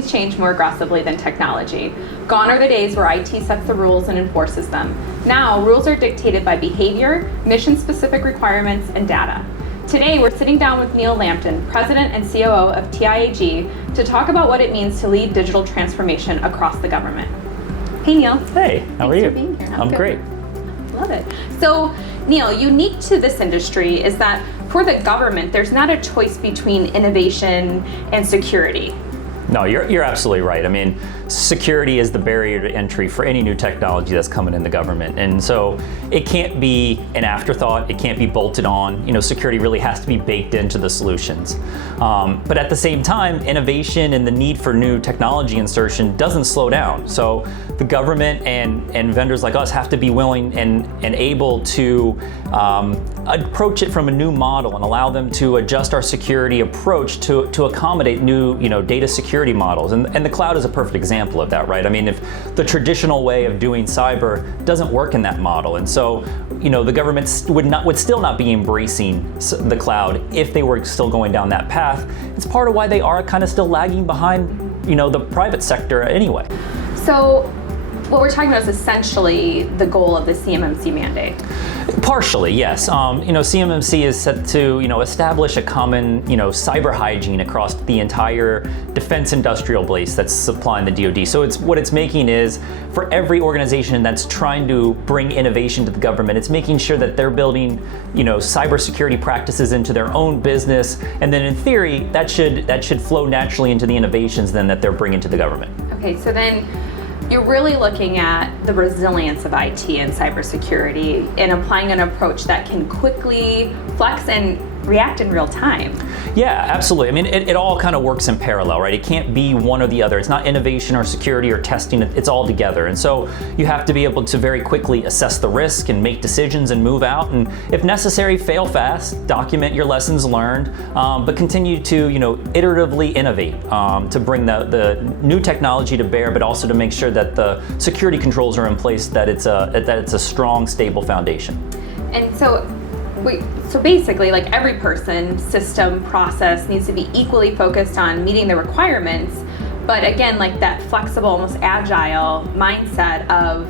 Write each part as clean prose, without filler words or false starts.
things change more aggressively than technology. Gone are the days where IT sets the rules and enforces them. Now, rules are dictated by behavior, mission-specific requirements, and data. Today, we're sitting down with Neil Lampton, President and COO of TIAG, to talk about what it means to lead digital transformation across the government. Hey, Neil. Hey, how are you? Thanks for being here. I'm great. Love it. So, Neil, unique to this industry is that for the government, there's not a choice between innovation and security. No, you're absolutely right. I mean, security is the barrier to entry for any new technology that's coming in the government. And so it can't be an afterthought. It can't be bolted on. You know, security really has to be baked into the solutions. But at the same time, innovation and the need for new technology insertion doesn't slow down. So the government and vendors like us have to be willing and able to approach it from a new model and allow them to adjust our security approach to accommodate new, data security models. And the cloud is a perfect example of that, right? I mean, if the traditional way of doing cyber doesn't work in that model, and so, the government would still not be embracing the cloud if they were still going down that path. It's part of why they are kind of still lagging behind, the private sector anyway. So what we're talking about is essentially the goal of the CMMC mandate. Partially, yes. CMMC is set to, establish a common, cyber hygiene across the entire defense industrial base that's supplying the DoD. So what it's making is, for every organization that's trying to bring innovation to the government, it's making sure that they're building, cybersecurity practices into their own business, and then in theory, that should flow naturally into the innovations then that they're bringing to the government. Okay, so then you're really looking at the resilience of IT and cybersecurity and applying an approach that can quickly flex and react in real time. Yeah, absolutely. I mean, it all kind of works in parallel, right? It can't be one or the other. It's not innovation or security or testing. It's all together. And so you have to be able to very quickly assess the risk and make decisions and move out. And if necessary, fail fast, document your lessons learned, but continue to, iteratively innovate to bring the new technology to bear, but also to make sure that the security controls are in place, that it's a strong, stable foundation. And so basically, like every person, system, process needs to be equally focused on meeting the requirements, but again, like that flexible, almost agile mindset of,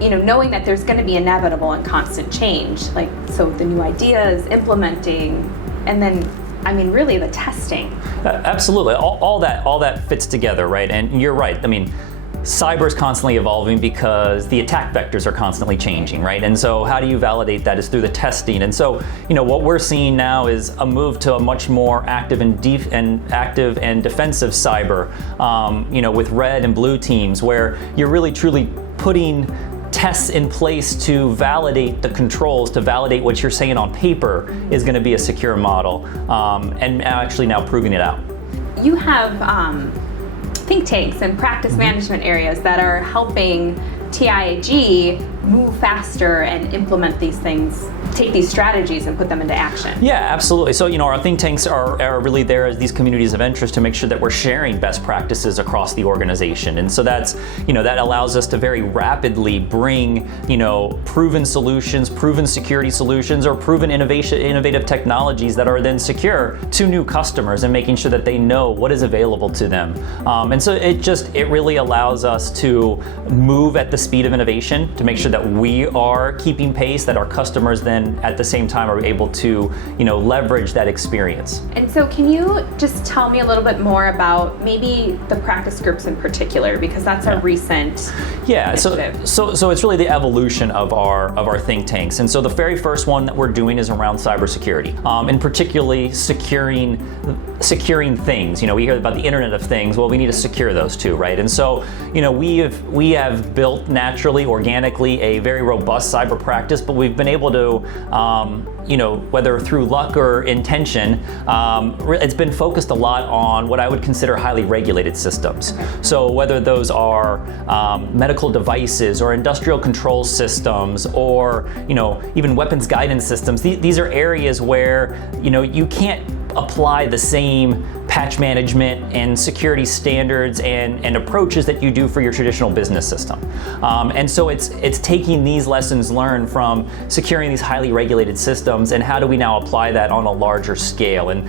knowing that there's going to be inevitable and constant change. Like, so the new ideas, implementing, and then, really the testing. Absolutely, all that fits together, right? And you're right. I mean, cyber is constantly evolving because the attack vectors are constantly changing, right? And so how do you validate that is through the testing. And so, what we're seeing now is a move to a much more active and defensive cyber, with red and blue teams, where you're really truly putting tests in place to validate the controls, to validate what you're saying on paper is going to be a secure model, and actually now proving it out. You have think tanks and practice management areas that are helping TIAG move faster and implement these things, take these strategies and put them into action. Yeah, absolutely. So, our think tanks are really there as these communities of interest to make sure that we're sharing best practices across the organization. And so that's, that allows us to very rapidly bring, proven solutions, proven security solutions, or proven innovative technologies that are then secure to new customers, and making sure that they know what is available to them. And so it really allows us to move at the speed of innovation, to make sure that we are keeping pace, that our customers then at the same time are able to, leverage that experience. And so can you just tell me a little bit more about maybe the practice groups in particular, because that's a recent initiative. So it's really the evolution of our think tanks. And so the very first one that we're doing is around cybersecurity, and particularly securing things. We hear about the Internet of Things. Well, we need to secure those too, right? And so, we have built naturally, organically, a very robust cyber practice, but we've been able to, whether through luck or intention, it's been focused a lot on what I would consider highly regulated systems. So whether those are medical devices or industrial control systems, or even weapons guidance systems, these are areas where you can't apply the same patch management and security standards and approaches that you do for your traditional business system. And so it's taking these lessons learned from securing these highly regulated systems, and how do we now apply that on a larger scale. And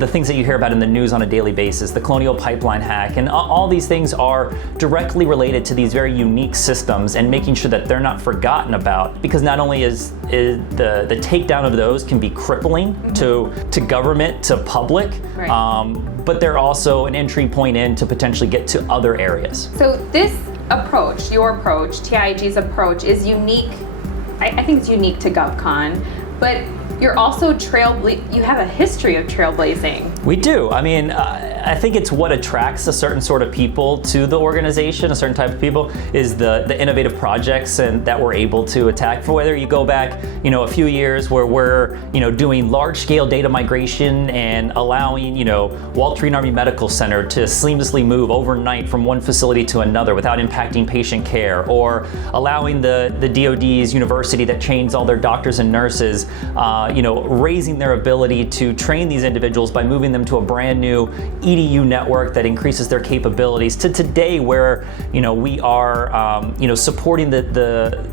the things that you hear about in the news on a daily basis, the Colonial Pipeline hack, and all these things are directly related to these very unique systems, and making sure that they're not forgotten about, because not only is the takedown of those can be crippling to government, to public, right. But they're also an entry point in to potentially get to other areas. So this approach, your approach, TIAG's approach, is unique. I think it's unique to GovCon, but you're also you have a history of trailblazing. We do. I mean, I think it's what attracts a certain sort of people to the organization, a certain type of people, is the innovative projects and that we're able to attack. For whether you go back, a few years where we're, doing large-scale data migration and allowing, Walter Reed Army Medical Center to seamlessly move overnight from one facility to another without impacting patient care, or allowing the DoD's university that trains all their doctors and nurses, raising their ability to train these individuals by moving them to a brand new EDU network that increases their capabilities, to today where we are supporting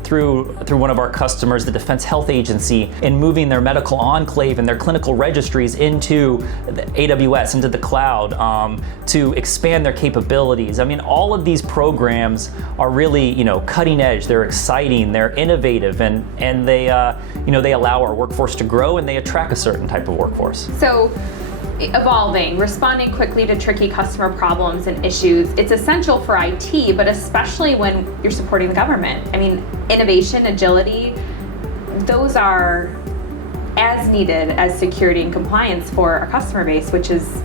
through one of our customers, the Defense Health Agency, in moving their medical enclave and their clinical registries into the AWS, into the cloud, to expand their capabilities. I mean, all of these programs are really cutting edge. They're exciting. They're innovative, and they they allow our workforce to grow, and they attract a certain type of workforce. So, evolving, responding quickly to tricky customer problems and issues, it's essential for IT, but especially when you're supporting the government. I mean, innovation, agility, those are as needed as security and compliance for our customer base, which is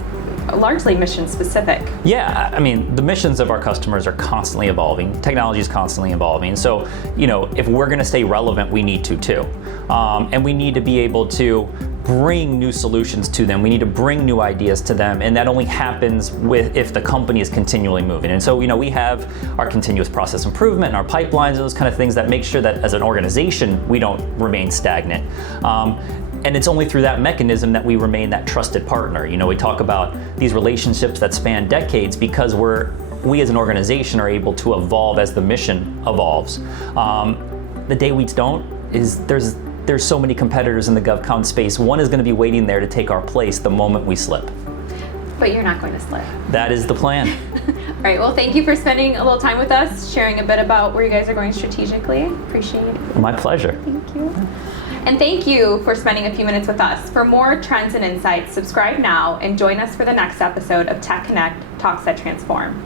largely mission specific. Yeah, I mean, the missions of our customers are constantly evolving. Technology is constantly evolving. So, if we're going to stay relevant, we need to too. And we need to be able to bring new solutions to them. We need to bring new ideas to them, and that only happens if the company is continually moving. And so, we have our continuous process improvement and our pipelines and those kind of things that make sure that as an organization, we don't remain stagnant. And it's only through that mechanism that we remain that trusted partner. We talk about these relationships that span decades because we as an organization are able to evolve as the mission evolves. The day we don't is there's so many competitors in the GovCon space. One is going to be waiting there to take our place the moment we slip. But you're not going to slip. That is the plan. All right, well, thank you for spending a little time with us, sharing a bit about where you guys are going strategically. Appreciate it. My pleasure. Thank you. And thank you for spending a few minutes with us. For more trends and insights, subscribe now and join us for the next episode of Tech Connect Talks That Transform.